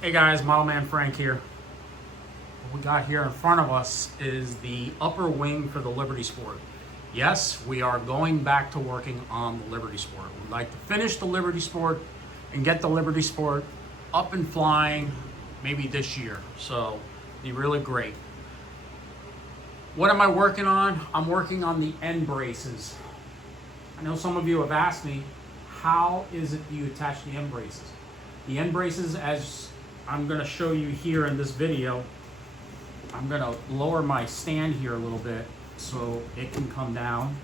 Hey guys, Model Man Frank here. What we got here in front of us is the upper wing for the Liberty Sport. Yes, we are going back to working on the Liberty Sport. We'd like to finish the Liberty Sport and get the Liberty Sport up and flying maybe this year. So, be really great. What am I working on? I'm working on the end braces. I know some of you have asked me, how is it you attach the end braces? The end braces, as I'm going to show you here in this video, I'm going to lower my stand here a little bit so it can come down.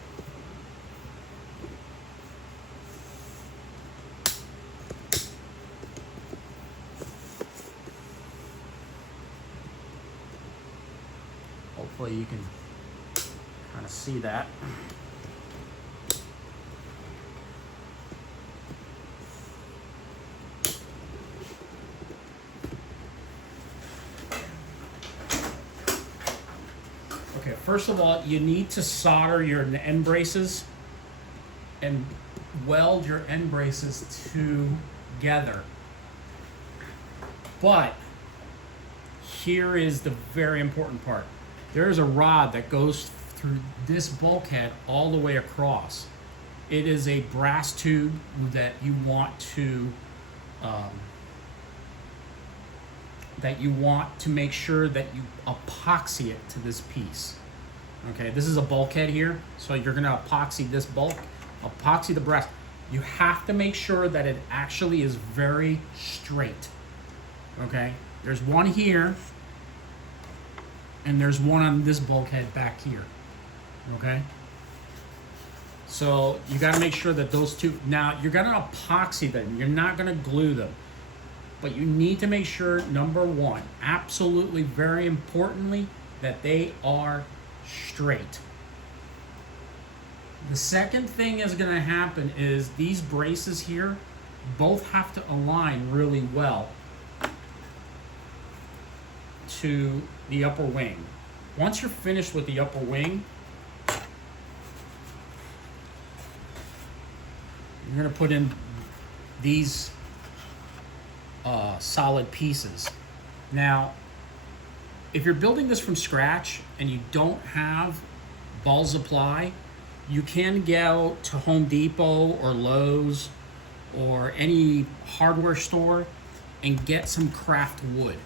Hopefully you can kind of see that. Okay, first of all, you need to solder your end braces and weld your end braces together. But here is the very important part. There is a rod that goes through this bulkhead all the way across. It is a brass tube that you want to make sure that you epoxy it to this piece. Okay, this is a bulkhead here, so you're gonna epoxy this epoxy the brass. You have to make sure that it actually is very straight. Okay, there's one here, and there's one on this bulkhead back here. Okay, so you got to make sure that those two. Now you're gonna epoxy them. You're not gonna glue them. But you need to make sure, number one, absolutely very importantly, that they are straight. The second thing is going to happen is these braces here both have to align really well to the upper wing. Once you're finished with the upper wing, you're going to put in these solid pieces. Now, if you're building this from scratch and you don't have ball supply, you can go to Home Depot or Lowe's or any hardware store and get some craft wood.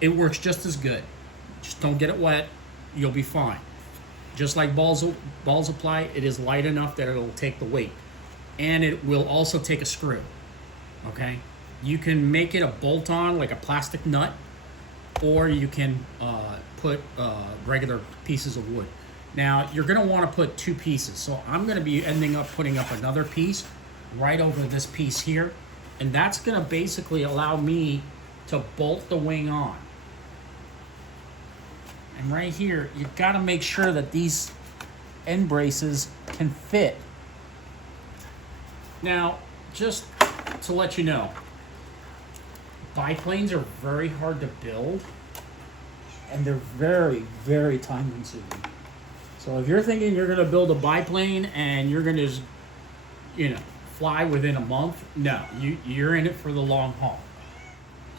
It works just as good. Just don't get it wet, you'll be fine. Just like ball supply, it is light enough that it'll take the weight. And it will also take a screw, okay? You can make it a bolt-on, like a plastic nut, or you can put regular pieces of wood. Now, you're gonna wanna put two pieces. So I'm gonna be ending up putting up another piece right over this piece here. And that's gonna basically allow me to bolt the wing on. And right here, you gotta make sure that these end braces can fit. Now, just to let you know, biplanes are very hard to build, and they're very, very time consuming. So if you're thinking you're gonna build a biplane and you're gonna just, fly within a month, no, you're in it for the long haul.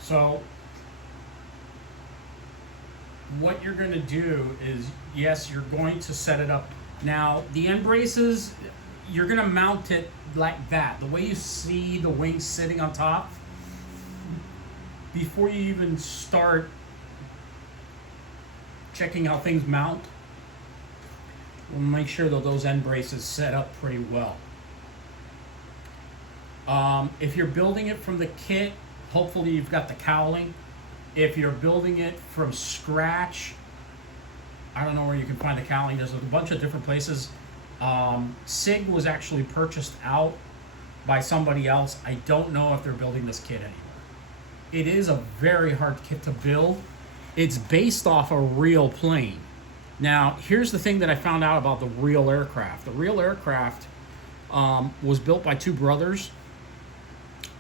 So what you're gonna do is, yes, you're going to set it up. Now, the end braces, you're gonna mount it like that. The way you see the wing sitting on top, before you even start checking how things mount, we'll make sure that those end braces set up pretty well. If you're building it from the kit, hopefully you've got the cowling. If you're building it from scratch, I don't know where you can find the cowling. There's a bunch of different places. SIG was actually purchased out by somebody else. I don't know if they're building this kit anymore. It is a very hard kit to build. It's based off a real plane. Now, here's the thing that I found out about the real aircraft. The real aircraft was built by two brothers.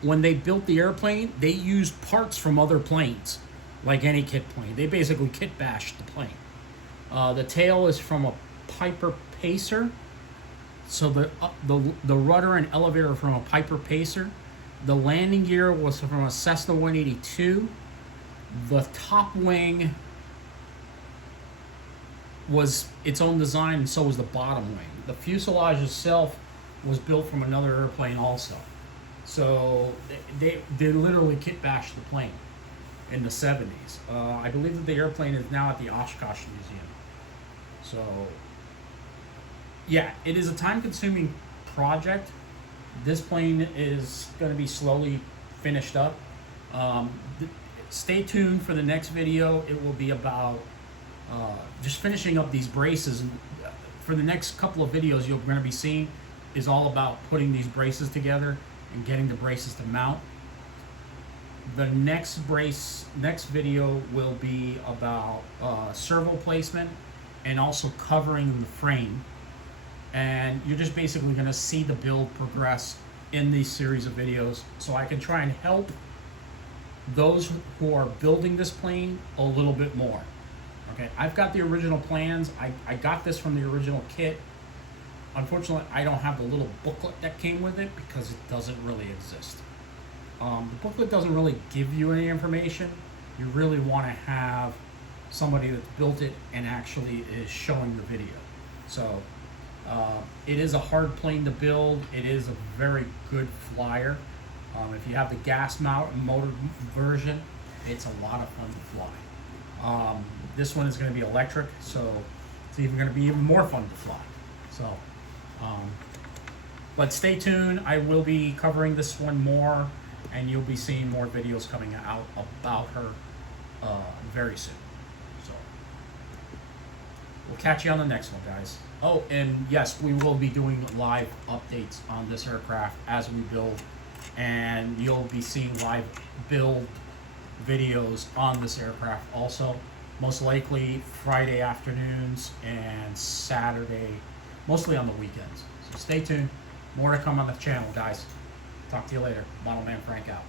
When they built the airplane, they used parts from other planes, like any kit plane. They basically kit bashed the plane. The tail is from a Piper Pacer. So the rudder and elevator are from a Piper Pacer. The landing gear was from a Cessna 182. The top wing was its own design, and so was the bottom wing. The fuselage itself was built from another airplane also. So they literally kit bashed the plane in the 70s. I believe that the airplane is now at the Oshkosh Museum. So yeah, it is a time-consuming project. This plane is going to be slowly finished up. Stay tuned for the next video. It will be about just finishing up these braces. For the next couple of videos you're going to be seeing is all about putting these braces together and getting the braces to mount. The next video will be about servo placement and also covering the frame. And you're just basically going to see the build progress in these series of videos, so I can try and help those who are building this plane a little bit more. Okay, I've got the original plans. I got this from the original kit. Unfortunately, I don't have the little booklet that came with it because it doesn't really exist. The booklet doesn't really give you any information. You really want to have somebody that's built it and actually is showing the video. So it is a hard plane to build. It is a very good flyer. If you have the gas motor version, it's a lot of fun to fly. This one is going to be electric, so it's even going to be even more fun to fly. So, but stay tuned. I will be covering this one more, and you'll be seeing more videos coming out about her very soon. So, we'll catch you on the next one, guys. Oh, and yes, we will be doing live updates on this aircraft as we build, and you'll be seeing live build videos on this aircraft also, most likely Friday afternoons and Saturday, mostly on the weekends. So stay tuned. More to come on the channel, guys. Talk to you later. Model Man Frank out.